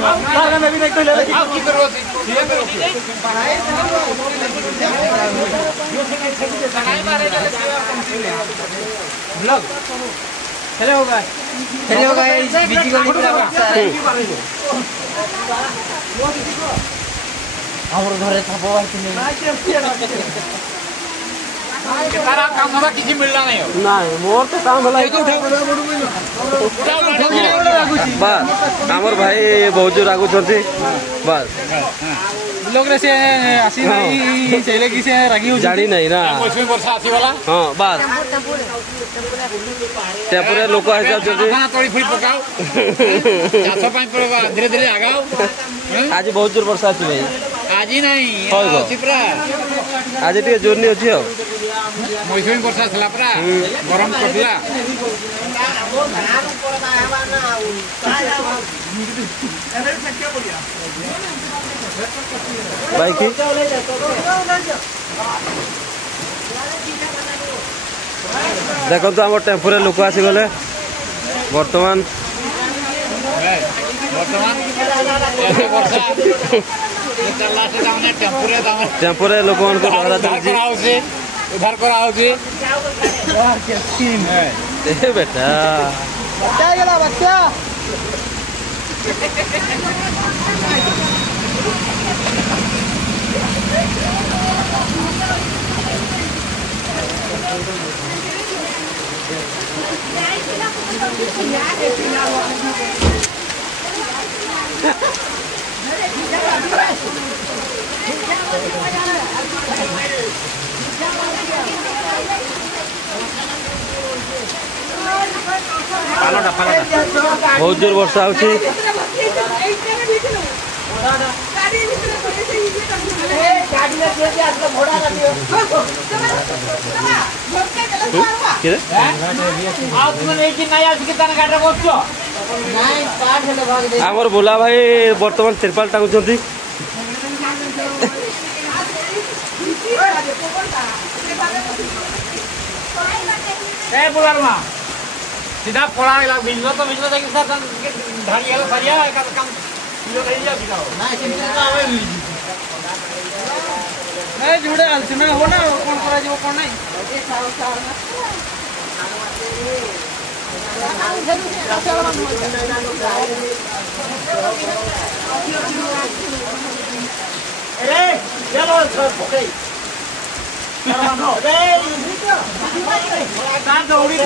मैं भी नहीं कोई ले ले आप की करो ब्लॉग चले होगा इस बीजी को हमर घरे थपो तारा काम धंधा किसी मिलना नहीं हो नहीं मोर तो काम भला बस हमर भाई बहुत जोर आगु छथि बस लोग रे से आसी नहीं चले कि से रागी हो जानी नहीं ना मौसमी वर्षा आसी वाला हां बस टेपुरे लोक आ जाथि तोड़ी फुई पकाओ चासो पाई पड़ेगा धीरे धीरे आगाओ आज बहुत जोर वर्षा अछि भाई आज ही नहीं चिप्रा आज टे जोर नहीं अछि हो मौसमी वर्षा थला परा गरम करला भाई की देखो तो हम टेम्पुरे लोक आसी गले वर्तमान टेम्पुरे लोक उधार करा बेटा बच्चा बहुत जोर वर्षा होची आमर बोला भाई बर्तमान तिरपाल टांगुଛନ୍ତି सीधा पड़ा बिजलो तो बिजलो के साथ ढाली वाला सरिया का काम किलो ले जा सीधा नहीं सिंपल का आवे नहीं जुड़े अलसिमे हो ना कौन करा जो कौन नहीं अरे चलो सर पकड़ करवानो रे का दौड़ी